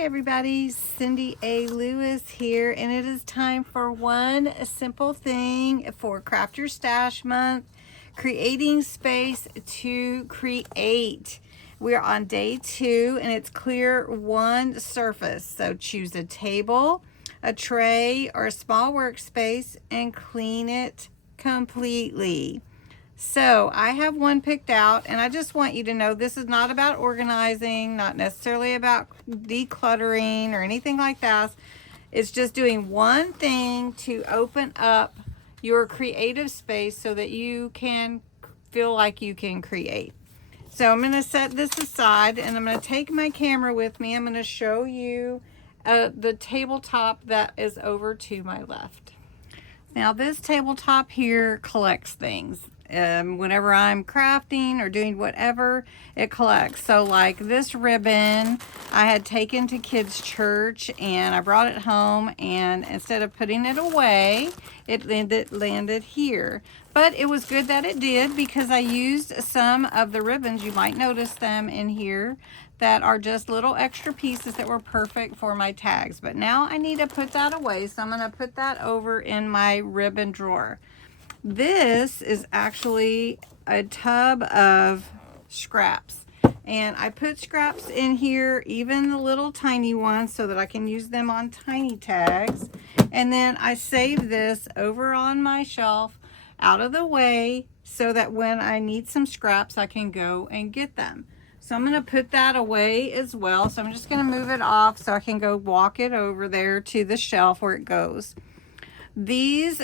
Hey everybody, Cindy A. Lewis here, and it is time for one simple thing for Craft Your Stash Month, creating space to create. We're on day 2 and it's clear one surface. So choose a table, a tray, or a small workspace and clean it completely. So I have one picked out, and I just want you to know this is not about organizing, not necessarily about decluttering or anything like that. It's just doing one thing to open up your creative space so that you can feel like you can create. So I'm going to set this aside, and I'm going to take my camera with me. I'm going to show you the tabletop that is over to my left. Now this tabletop here collects things. Whenever I'm crafting or doing whatever, it collects. So like this ribbon I had taken to kids' church and I brought it home, and instead of putting it away, it landed here. But it was good that it did, because I used some of the ribbons, you might notice them in here, that are just little extra pieces that were perfect for my tags. But now I need to put that away, so I'm going to put that over in my ribbon drawer. This is actually a tub of scraps, and I put scraps in here, even the little tiny ones, so that I can use them on tiny tags. And then I save this over on my shelf out of the way, so that when I need some scraps I can go and get them. So I'm going to put that away as well. So I'm just going to move it off so I can go walk it over there to the shelf where it goes. These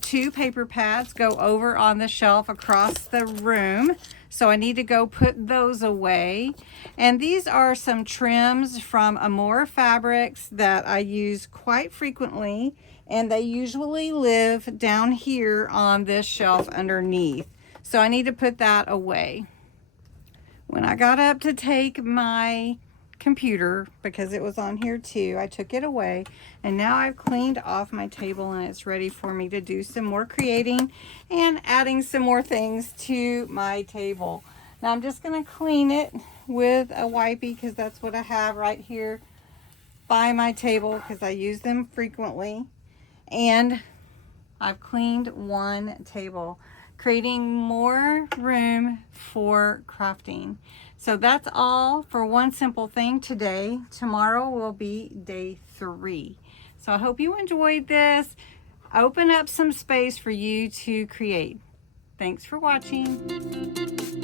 2 paper pads go over on the shelf across the room, so I need to go put those away. And these are some trims from Amore Fabrics that I use quite frequently, and they usually live down here on this shelf underneath. So I need to put that away. When I got up to take my computer, because it was on here too, I took it away, and now I've cleaned off my table and it's ready for me to do some more creating and adding some more things to my table. Now I'm just going to clean it with a wipey, because that's what I have right here by my table, because I use them frequently. And I've cleaned one table, creating more room for crafting. So that's all for one simple thing today. Tomorrow will be day 3. So I hope you enjoyed this. Open up some space for you to create. Thanks for watching.